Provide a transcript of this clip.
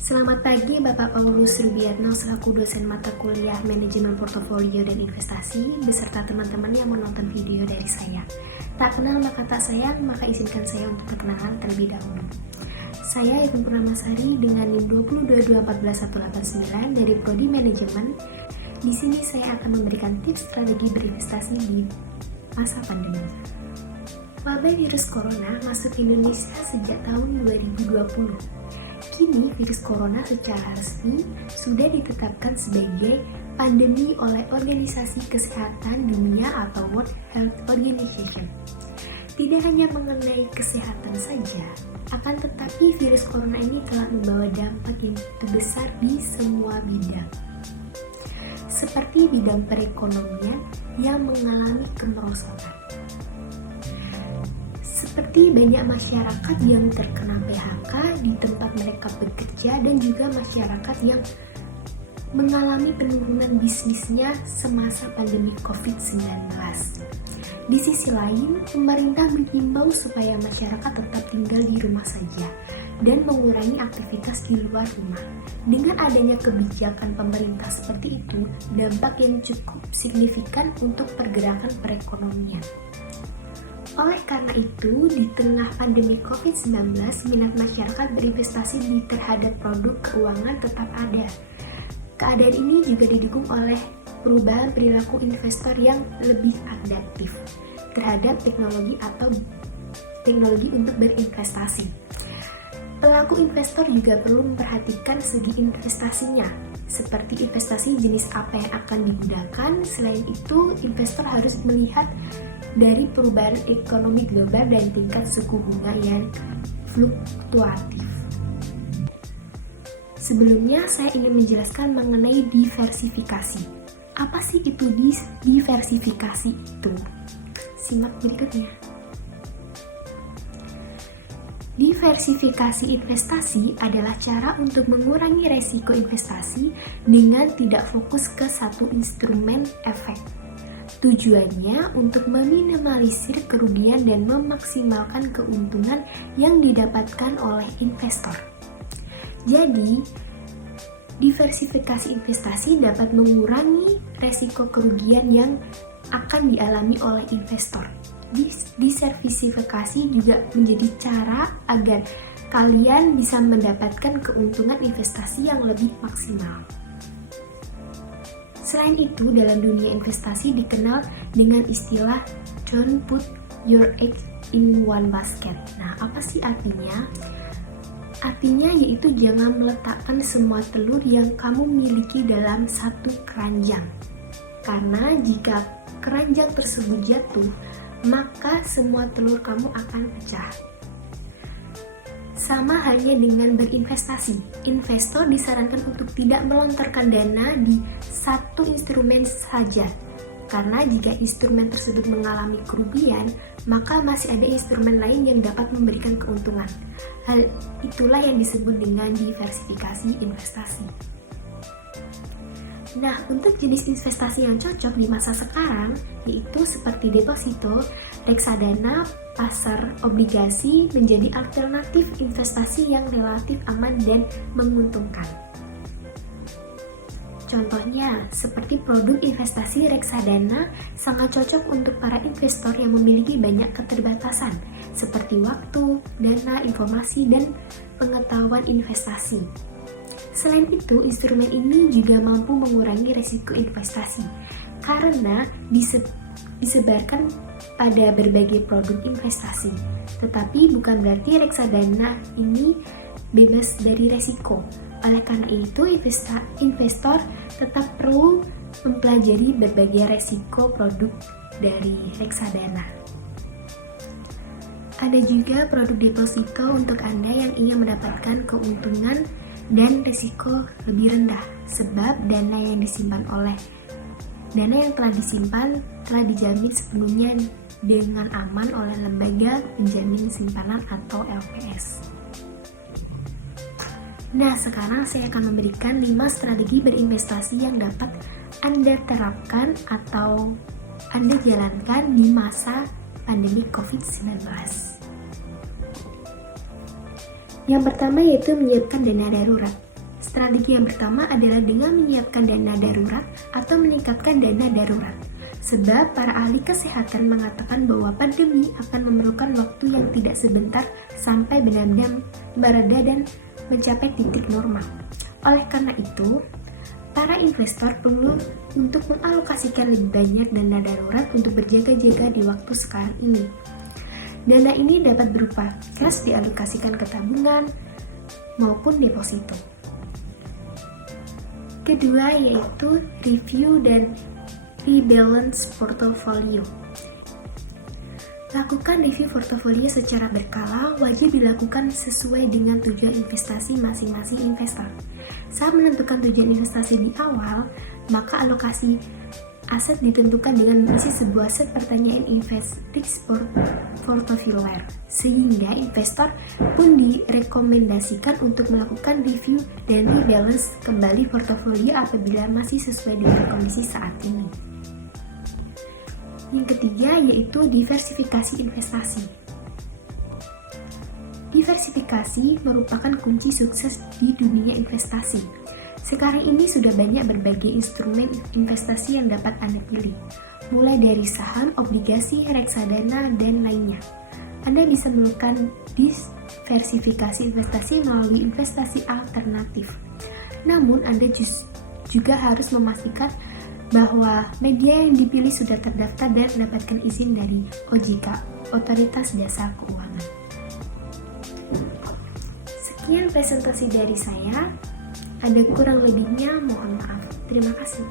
Selamat pagi Bapak Paulus Rubiatno selaku dosen mata kuliah Manajemen Portofolio dan Investasi beserta teman-teman yang menonton video dari saya. Tak kenal maka tak sayang, maka izinkan saya untuk perkenalan terlebih dahulu. Saya Ivin Purnamasari dengan NIM 222141189 dari Prodi Manajemen. Di sini saya akan memberikan tips strategi berinvestasi di masa pandemi. Wabah virus corona masuk Indonesia sejak tahun 2020. Kini virus corona secara resmi sudah ditetapkan sebagai pandemi oleh Organisasi Kesehatan Dunia atau World Health Organization. Tidak hanya mengenai kesehatan saja, akan tetapi virus corona ini telah membawa dampak yang terbesar di semua bidang. Seperti bidang perekonomian yang mengalami kemerosotan. Seperti banyak masyarakat yang terkena PHK di tempat mereka bekerja dan juga masyarakat yang mengalami penurunan bisnisnya semasa pandemi COVID-19. Di sisi lain, pemerintah mengimbau supaya masyarakat tetap tinggal di rumah saja dan mengurangi aktivitas di luar rumah. Dengan adanya kebijakan pemerintah seperti itu, dampak yang cukup signifikan untuk pergerakan perekonomian. Oleh karena itu, di tengah pandemi COVID-19, minat masyarakat berinvestasi terhadap produk keuangan tetap ada. Keadaan ini juga didukung oleh perubahan perilaku investor yang lebih adaptif terhadap teknologi atau teknologi untuk berinvestasi. Pelaku investor juga perlu memperhatikan segi investasinya, seperti investasi jenis apa yang akan digunakan. Selain itu, investor harus melihat dari perubahan ekonomi global dan tingkat suku bunga yang fluktuatif. Sebelumnya, saya ingin menjelaskan mengenai diversifikasi. Apa sih itu diversifikasi itu? Simak berikutnya. Diversifikasi investasi adalah cara untuk mengurangi resiko investasi dengan tidak fokus ke satu instrumen efek. Tujuannya untuk meminimalisir kerugian dan memaksimalkan keuntungan yang didapatkan oleh investor. Jadi, diversifikasi investasi dapat mengurangi resiko kerugian yang akan dialami oleh investor. Diversifikasi juga menjadi cara agar kalian bisa mendapatkan keuntungan investasi yang lebih maksimal. Selain itu, dalam dunia investasi dikenal dengan istilah "don't put your eggs in one basket". Nah, apa sih artinya? Artinya yaitu jangan meletakkan semua telur yang kamu miliki dalam satu keranjang. Karena jika keranjang tersebut jatuh, maka semua telur kamu akan pecah. Sama halnya dengan berinvestasi, investor disarankan untuk tidak melontarkan dana di satu instrumen saja, karena jika instrumen tersebut mengalami kerugian, maka masih ada instrumen lain yang dapat memberikan keuntungan. Hal itulah yang disebut dengan diversifikasi investasi. Nah, untuk jenis investasi yang cocok di masa sekarang, yaitu seperti deposito, reksadana, pasar obligasi menjadi alternatif investasi yang relatif aman dan menguntungkan. Contohnya, seperti produk investasi reksadana sangat cocok untuk para investor yang memiliki banyak keterbatasan, seperti waktu, dana, informasi, dan pengetahuan investasi. Selain itu, instrumen ini juga mampu mengurangi risiko investasi karena disebarkan pada berbagai produk investasi. Tetapi bukan berarti reksadana ini bebas dari risiko. Oleh karena itu, investor tetap perlu mempelajari berbagai risiko produk dari reksadana. Ada juga produk deposito untuk Anda yang ingin mendapatkan keuntungan dan risiko lebih rendah, sebab dana yang telah disimpan telah dijamin sepenuhnya dengan aman oleh lembaga penjamin simpanan atau LPS. Nah, sekarang saya akan memberikan 5 strategi berinvestasi yang dapat Anda terapkan atau Anda jalankan di masa pandemi COVID-19. Yang pertama yaitu menyiapkan dana darurat. Strategi yang pertama adalah dengan menyiapkan dana darurat atau meningkatkan dana darurat. Sebab para ahli kesehatan mengatakan bahwa pandemi akan memerlukan waktu yang tidak sebentar sampai benar-benar mereda dan mencapai titik normal. Oleh karena itu, para investor perlu untuk mengalokasikan lebih banyak dana darurat untuk berjaga-jaga di waktu sekarang ini. Dana ini dapat berupa cash dialokasikan ke tabungan maupun deposito. Kedua yaitu review dan rebalance portofolio. Lakukan review portofolio secara berkala, wajib dilakukan sesuai dengan tujuan investasi masing-masing investor. Saat menentukan tujuan investasi di awal, maka alokasi aset ditentukan dengan mengisi sebuah set pertanyaan risk portfolio, sehingga investor pun direkomendasikan untuk melakukan review dan rebalance kembali portofolio apabila masih sesuai dengan kondisi saat ini. Yang ketiga yaitu diversifikasi investasi. Diversifikasi merupakan kunci sukses di dunia investasi. Sekarang ini sudah banyak berbagai instrumen investasi yang dapat Anda pilih, mulai dari saham, obligasi, reksadana, dan lainnya. Anda bisa melakukan diversifikasi investasi melalui investasi alternatif. Namun, Anda juga harus memastikan bahwa media yang dipilih sudah terdaftar dan mendapatkan izin dari OJK, Otoritas Jasa Keuangan. Sekian presentasi dari saya. Ada kurang lebihnya, mohon maaf. Terima kasih.